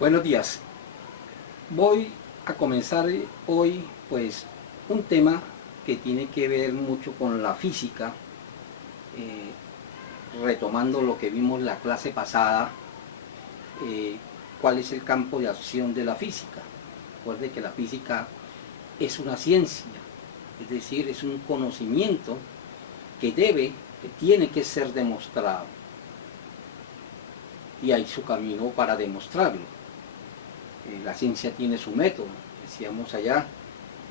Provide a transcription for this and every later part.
Buenos días. Voy a comenzar hoy pues un tema que tiene que ver mucho con la física, retomando lo que vimos la clase pasada, cuál es el campo de acción de la física. Recuerde que la física es una ciencia, es decir, es un conocimiento que tiene que ser demostrado. Y hay su camino para demostrarlo. La ciencia tiene su método, decíamos allá,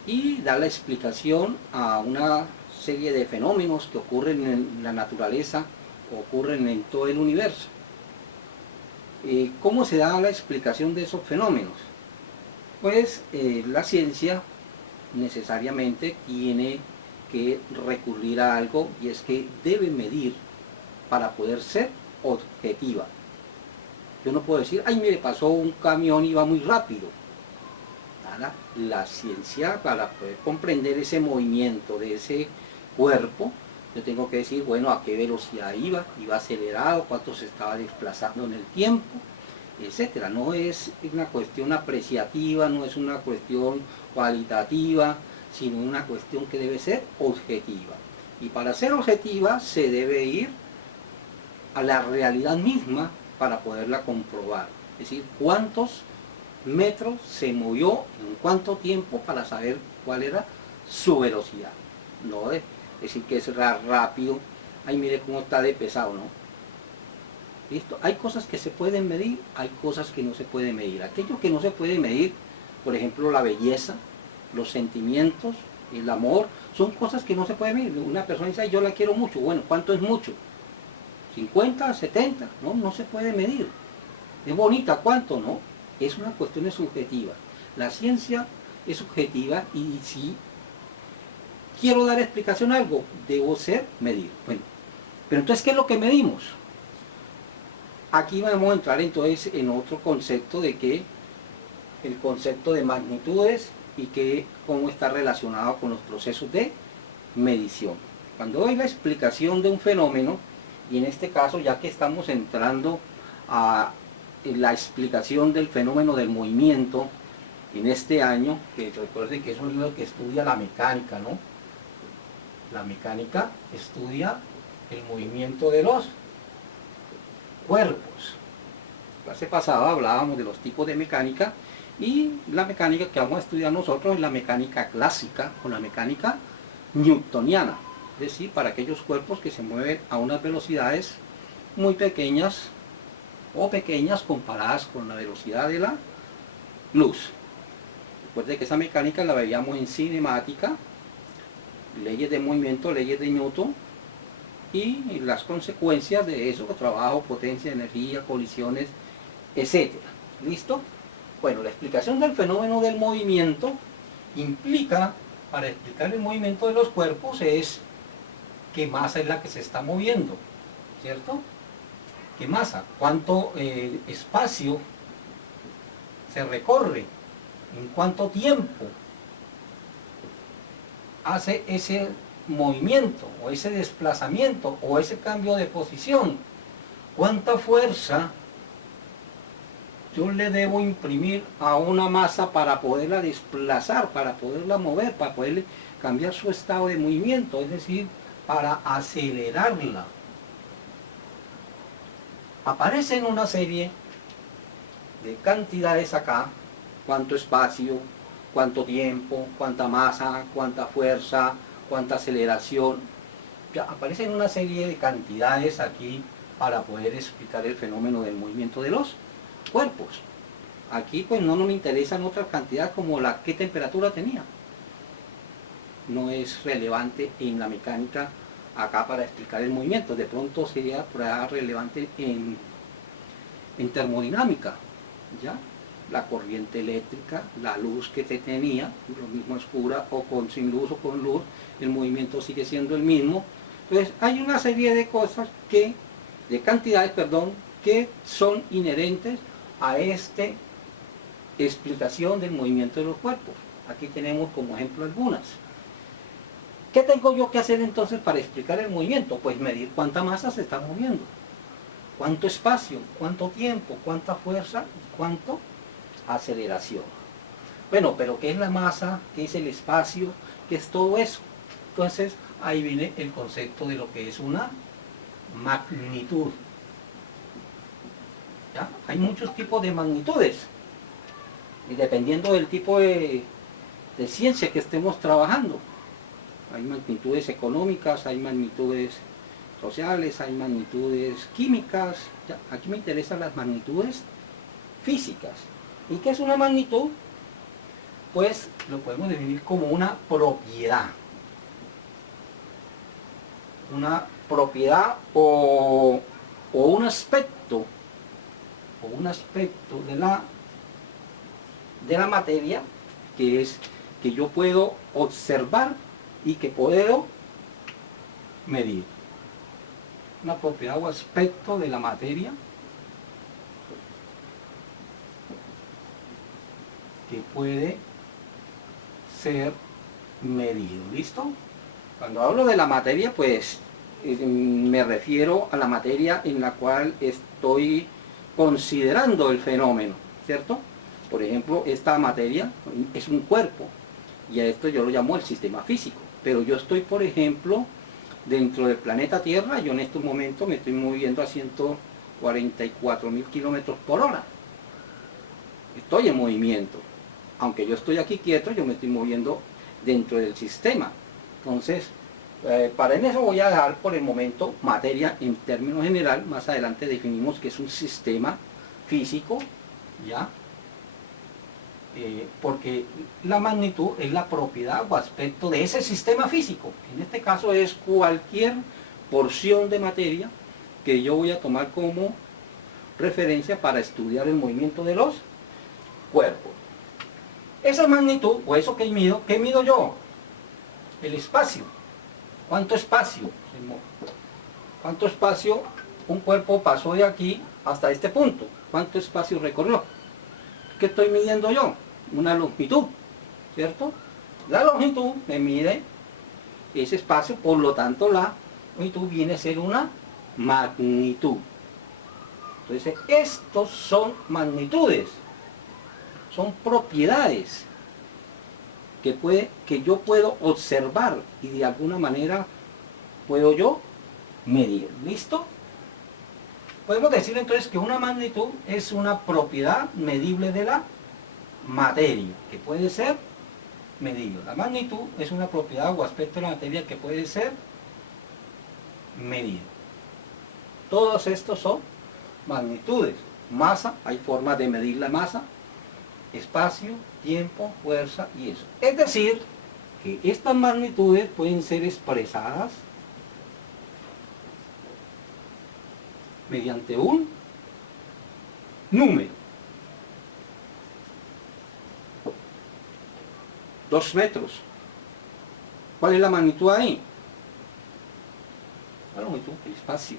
y da la explicación a una serie de fenómenos que ocurren en la naturaleza, ocurren en todo el universo. ¿Cómo se da la explicación de esos fenómenos? Pues la ciencia necesariamente tiene que recurrir a algo, y es que debe medir para poder ser objetiva. Yo no puedo decir, ay, mire, pasó un camión y va muy rápido. Nada, la ciencia, para poder comprender ese movimiento de ese cuerpo, yo tengo que decir, bueno, a qué velocidad iba acelerado, cuánto se estaba desplazando en el tiempo, etcétera. No es una cuestión apreciativa, no es una cuestión cualitativa, sino una cuestión que debe ser objetiva. Y para ser objetiva se debe ir a la realidad misma para poderla comprobar. Es decir, cuántos metros se movió en cuánto tiempo para saber cuál era su velocidad. No es decir que es rápido, ay, mire cómo está de pesado, ¿no? ¿Listo? Hay cosas que se pueden medir, hay cosas que no se pueden medir. Aquello que no se puede medir, por ejemplo, la belleza, los sentimientos, el amor, son cosas que no se pueden medir. Una persona dice, ay, yo la quiero mucho. Bueno, ¿cuánto es mucho? 50, 70, no se puede medir. Es bonita, ¿cuánto? No, es una cuestión subjetiva. La ciencia es subjetiva, y si quiero dar explicación a algo, debo ser medir. Bueno, pero entonces, ¿qué es lo que medimos? Aquí vamos a entrar entonces en otro concepto, de que el concepto de magnitudes, y que cómo está relacionado con los procesos de medición. Cuando doy la explicación de un fenómeno, y en este caso, ya que estamos entrando a la explicación del fenómeno del movimiento en este año, que recuerden que eso es lo que estudia la mecánica, ¿no? La mecánica estudia el movimiento de los cuerpos. La clase pasada hablábamos de los tipos de mecánica, y la mecánica que vamos a estudiar nosotros es la mecánica clásica o la mecánica newtoniana. Es decir, para aquellos cuerpos que se mueven a unas velocidades muy pequeñas o pequeñas comparadas con la velocidad de la luz. Recuerde que esa mecánica la veíamos en cinemática, leyes de movimiento, leyes de Newton, y las consecuencias de eso: trabajo, potencia, energía, colisiones, etc. ¿Listo? Bueno, la explicación del fenómeno del movimiento implica, para explicar el movimiento de los cuerpos, es qué masa es la que se está moviendo, ¿cierto? ¿Qué masa? ¿Cuánto espacio se recorre? ¿En cuánto tiempo hace ese movimiento, o ese desplazamiento, o ese cambio de posición? ¿Cuánta fuerza yo le debo imprimir a una masa para poderla desplazar, para poderla mover, para poderle cambiar su estado de movimiento? Es decir, para acelerarla. Aparecen una serie de cantidades acá: cuánto espacio, cuánto tiempo, cuánta masa, cuánta fuerza, cuánta aceleración. Ya aparecen una serie de cantidades aquí para poder explicar el fenómeno del movimiento de los cuerpos. Aquí pues no me interesan otras cantidades como qué temperatura tenía. No es relevante en la mecánica acá para explicar el movimiento. De pronto sería relevante en termodinámica, ¿ya? La corriente eléctrica, la luz que te tenía, lo mismo oscura o sin luz o con luz, el movimiento sigue siendo el mismo. Entonces hay una serie de cosas de cantidades, que son inherentes a esta explicación del movimiento de los cuerpos. Aquí tenemos como ejemplo algunas. ¿Qué tengo yo que hacer entonces para explicar el movimiento? Pues medir cuánta masa se está moviendo, cuánto espacio, cuánto tiempo, cuánta fuerza y cuánto aceleración. Bueno, pero ¿qué es la masa? ¿Qué es el espacio? ¿Qué es todo eso? Entonces, ahí viene el concepto de lo que es una magnitud. ¿Ya? Hay muchos tipos de magnitudes, y dependiendo del tipo de ciencia que estemos trabajando. Hay magnitudes económicas, hay magnitudes sociales, hay magnitudes químicas. ¿Ya? Aquí me interesan las magnitudes físicas. ¿Y qué es una magnitud? Pues lo podemos definir como una propiedad. Una propiedad o un aspecto de la materia que yo puedo observar y que puedo medir. Una propiedad o aspecto de la materia que puede ser medido. ¿Listo? Cuando hablo de la materia, pues me refiero a la materia en la cual estoy considerando el fenómeno, ¿cierto? Por ejemplo, esta materia es un cuerpo, y a esto yo lo llamo el sistema físico. Pero yo estoy, por ejemplo, dentro del planeta Tierra. Yo en estos momentos me estoy moviendo a 144.000 kilómetros por hora. Estoy en movimiento. Aunque yo estoy aquí quieto, yo me estoy moviendo dentro del sistema. Entonces, para en eso voy a dejar por el momento materia en términos general. Más adelante definimos que es un sistema físico, ¿ya? Porque la magnitud es la propiedad o aspecto de ese sistema físico. En este caso es cualquier porción de materia que yo voy a tomar como referencia para estudiar el movimiento de los cuerpos. Esa magnitud, o eso que mido, ¿qué mido yo? El espacio. ¿Cuánto espacio? ¿Cuánto espacio un cuerpo pasó de aquí hasta este punto? ¿Cuánto espacio recorrió? ¿Qué estoy midiendo yo? Una longitud, ¿cierto? La longitud me mide ese espacio, por lo tanto la longitud viene a ser una magnitud. Entonces, estos son magnitudes, son propiedades que yo puedo observar y de alguna manera puedo yo medir. ¿Listo? Podemos decir entonces que una magnitud es una propiedad medible de la materia, que puede ser medido. La magnitud es una propiedad o aspecto de la materia que puede ser medido. Todos estos son magnitudes. Masa, hay formas de medir la masa, espacio, tiempo, fuerza y eso. Es decir, que estas magnitudes pueden ser expresadas mediante un número. 2 metros. ¿Cuál es la magnitud ahí? La longitud, el espacio.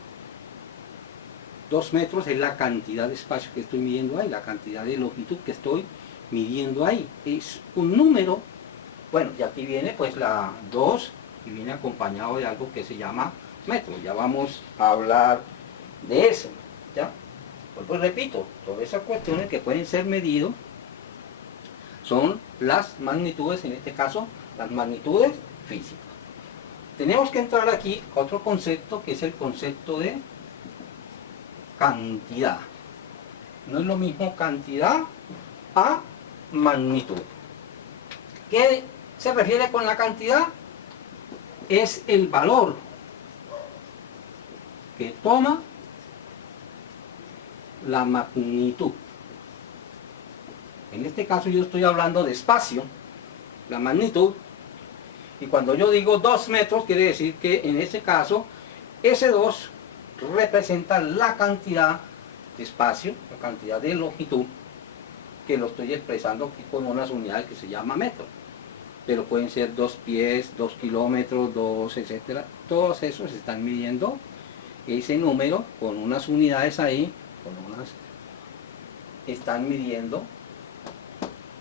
2 metros es la cantidad de espacio que estoy midiendo ahí, la cantidad de longitud que estoy midiendo ahí. Es un número. Bueno, y aquí viene pues la 2 y viene acompañado de algo que se llama metro. Ya vamos a hablar de eso, ¿ya? Pues repito, todas esas cuestiones que pueden ser medidos son las magnitudes, en este caso, las magnitudes físicas. Tenemos que entrar aquí a otro concepto, que es el concepto de cantidad. No es lo mismo cantidad a magnitud. ¿Qué se refiere con la cantidad? Es el valor que toma la magnitud. En este caso yo estoy hablando de espacio, la magnitud, y cuando yo digo 2 metros, quiere decir que en este caso, ese 2 representa la cantidad de espacio, la cantidad de longitud, que lo estoy expresando aquí con unas unidades que se llama metro. Pero pueden ser 2 pies, 2 kilómetros, 2, etcétera. Todos esos están midiendo ese número con unas unidades ahí, están midiendo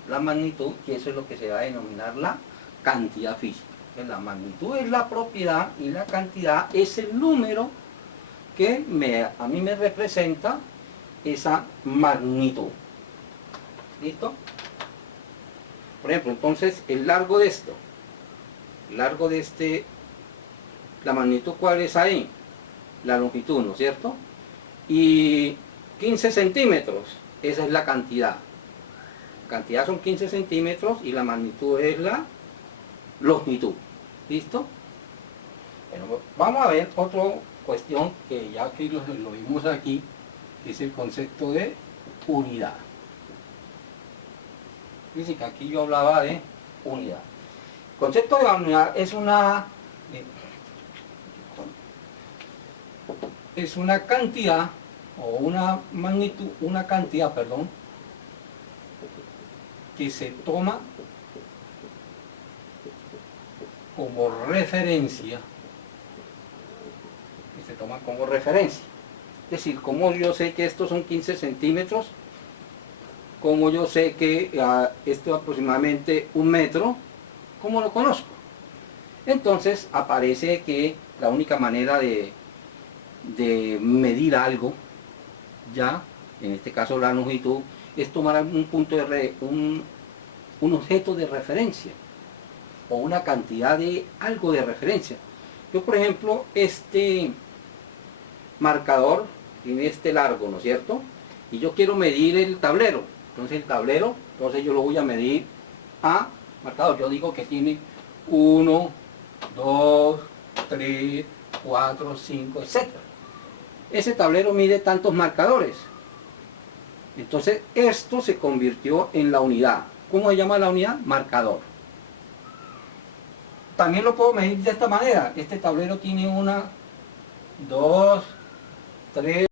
la magnitud, y eso es lo que se va a denominar la cantidad física. La magnitud es la propiedad y la cantidad es el número que a mí me representa esa magnitud. ¿Listo? Por ejemplo, entonces el largo de esto, el largo de este, la magnitud, ¿cuál es ahí? La longitud, ¿no es cierto? Y 15 centímetros, esa es la cantidad. La cantidad son 15 centímetros y la magnitud es la longitud. ¿Listo? Bueno, vamos a ver otra cuestión que ya que lo vimos aquí, que es el concepto de unidad. Dice que aquí yo hablaba de unidad. El concepto de la unidad es una cantidad o una magnitud, una cantidad, perdón, que se toma como referencia, es decir, como yo sé que estos son 15 centímetros, como yo sé que esto es aproximadamente 1 metro, ¿cómo lo conozco? Entonces aparece que la única manera de medir algo, ya, en este caso la longitud, es tomar un punto de un objeto de referencia o una cantidad de algo de referencia. Yo, por ejemplo, este marcador tiene este largo, ¿no es cierto? Y yo quiero medir el tablero. Entonces el tablero, entonces yo lo voy a medir a marcador. Yo digo que tiene 1, 2, 3, 4, 5, etc. Ese tablero mide tantos marcadores. Entonces esto se convirtió en la unidad. ¿Cómo se llama la unidad? Marcador. También lo puedo medir de esta manera. Este tablero tiene 1, 2, 3,